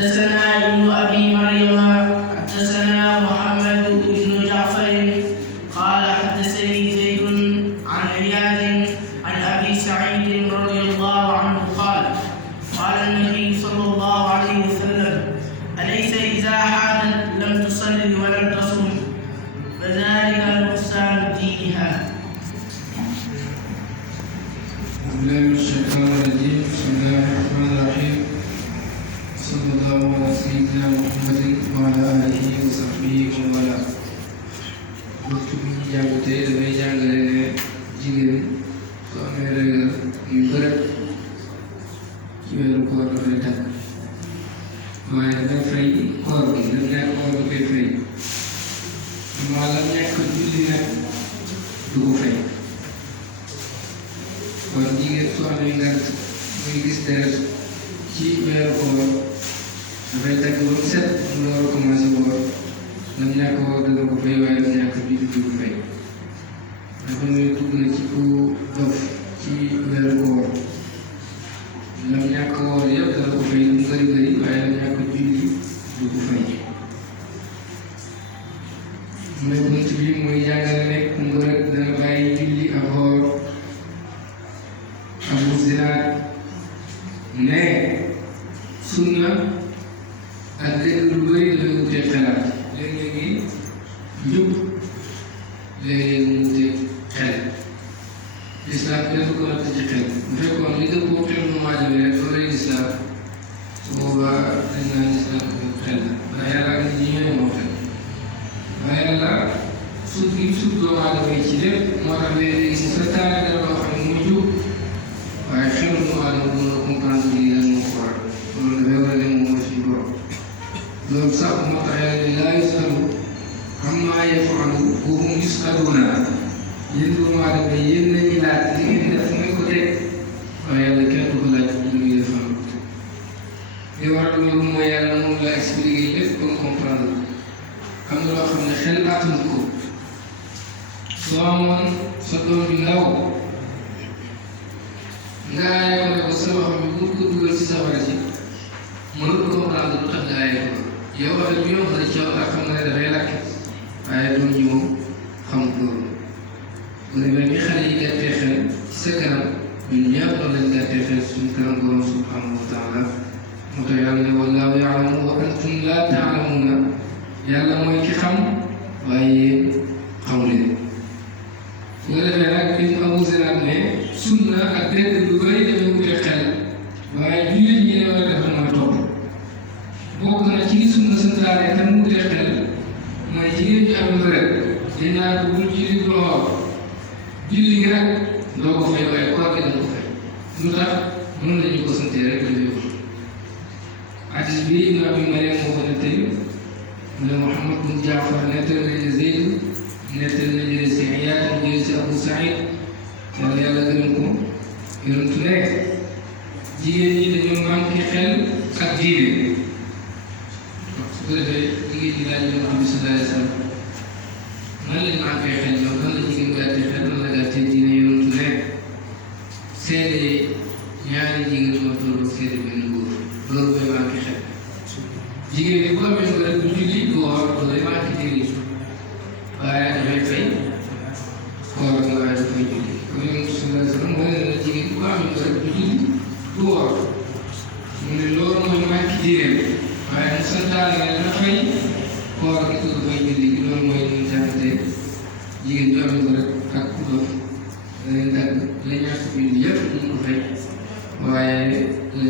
حدثنا ابن ابي مريم حدثنا محمد بن جعفر قال حدثني زيد عن عياض عن ابي سعيد رضي الله عنه قال قال النبي صلى الله عليه وسلم اليس اذا حانت لم تصلي ولم تصم فذلك نقصان دينها. بالله من الشيطان الرجيم. بسم الله الرحمن الرحيم. صلى الله على سيدنا محمد وعلى آله وصحبه ومن والاه. waxtu bi ñu jàng tey dafay jàngale ne jigéen su amee régal yu bëri ci weeru koor dafay tàkk waaye dafay fay koor bi daf nekk koor bi koy fay maa la nekk julli nag du ko fay. kon jigéen su amee ngant muy gis deret ci weeru koor dafay tàkk ba mu set mu war a commencé woor lam ñàkk woor dana ko fay waaye lam ñàkk julli du ko fay. dafa muy dugg na ci ku dof ci weeru koor lam ñàkk woor yëpp dana ko fay lu mu bëri bëri waaye lam ñàkk julli du ko fay. mooy bunt bi muy jàngale ne ku mbërëg dana bàyyi julli ak woor. Abu Zinaad ne sunna ak dëgg lu bëri la wutee xelaat léeg-léegi njub léeg-léegi mu wutee xel. lislaam bi dafa ko natt ci xel bu fekkoon li dëppoo xel mu maajale rek loolay lislaam su boobaa dañ naan lislaam ak xel la ndax yàlla ak nit ñi ñooy moo xel waaye yàlla suuf gi suuf doomu aadama yi ci lépp moo tax léeg-léegi sa taara dara loo xam ne muy jub waaye xel mu aadama mën a comprendre lii lan moo ko waral loolu dafay war a dem moom mooy suñu borom. loolu sax moo tax yàlla ne laa yusalu ammaa yafalu wa hum yusaluuna yéen doomu aadama yéen nañu laaj li ngeen def ngeen ko teg waaye yàlla kenn du ko laaj lu muy def am. li waral loolu mooy yàlla moom la expliqué lépp ba mu comprendre am na loo xam ne xel attanu ko. soo amoon sa doom bi ndaw nga aaye ko ko sa loxo bi bu ko dugal ci safara si mënul comprendre lu tax nga aaye ko yow wax dëgg yow xam nga xam nga ne dafay lakk waaye doom ji moom xamul loolu. bu demee ni xale yi gàttee xel ci sa kanam ñun ñëpp loolu lañ gàttee xel suñu kanam borom subhanahu wa taala moo tax yàlla ne wallaahu yaalamu wa antum laa taalamuuna yàlla mooy ki xam waaye yéen xamu leen. bu ko defee nag li mu Abu Zinaad ne sunna ak dëgg lu bëri dafay wute xel waaye jullit ñi ne war a def mooy topp. bokk na ci sunna santaane te mu wute xel mooy jigéen ñi am wér dañ naan ko bul julli bu lool julli gi nag doo ko fay waaye koor gi danga ko fay lu tax mën nañu ko santee rek dafay ko. hadis bi Ibn Abi Maryam moo ko nettali mu ne Muhammad bin Jaafar nettali nañu Zayd nettali nañu si Iyaad jëlee si Abu Saïd yàlla yàlla gërëm ko yonentu ne jigéen ñi dañoo manqué xel ak diine. su ko defee jigéen ñi daal Yonent bi sallallahu alayhi wa sallam nan lañ manqué xel ñoom nan la jigéen gàttee xel nan la gàttee diine yonentu ne seede ñaari jigéen moo tolloo seede benn góor loolu mooy manqué xel. jigéen ñi bu amee ko rek du julli du woor loolu lay manqué diine waaye dafay fay koor nga waaye dafay julli. kon Yonent bi sallallahu alayhi wa sallam moo ne jigéen bu amee ko rek du julli du woor mu ne loolu mooy manqué diine waaye mu santaane ne dana fay koor gi tudd fay julli gi loolu mooy ñu jàngate jigéen ju amee ko rek ak ku dof da leen dagg la ñàkk julli yëpp ñu ko fay waaye la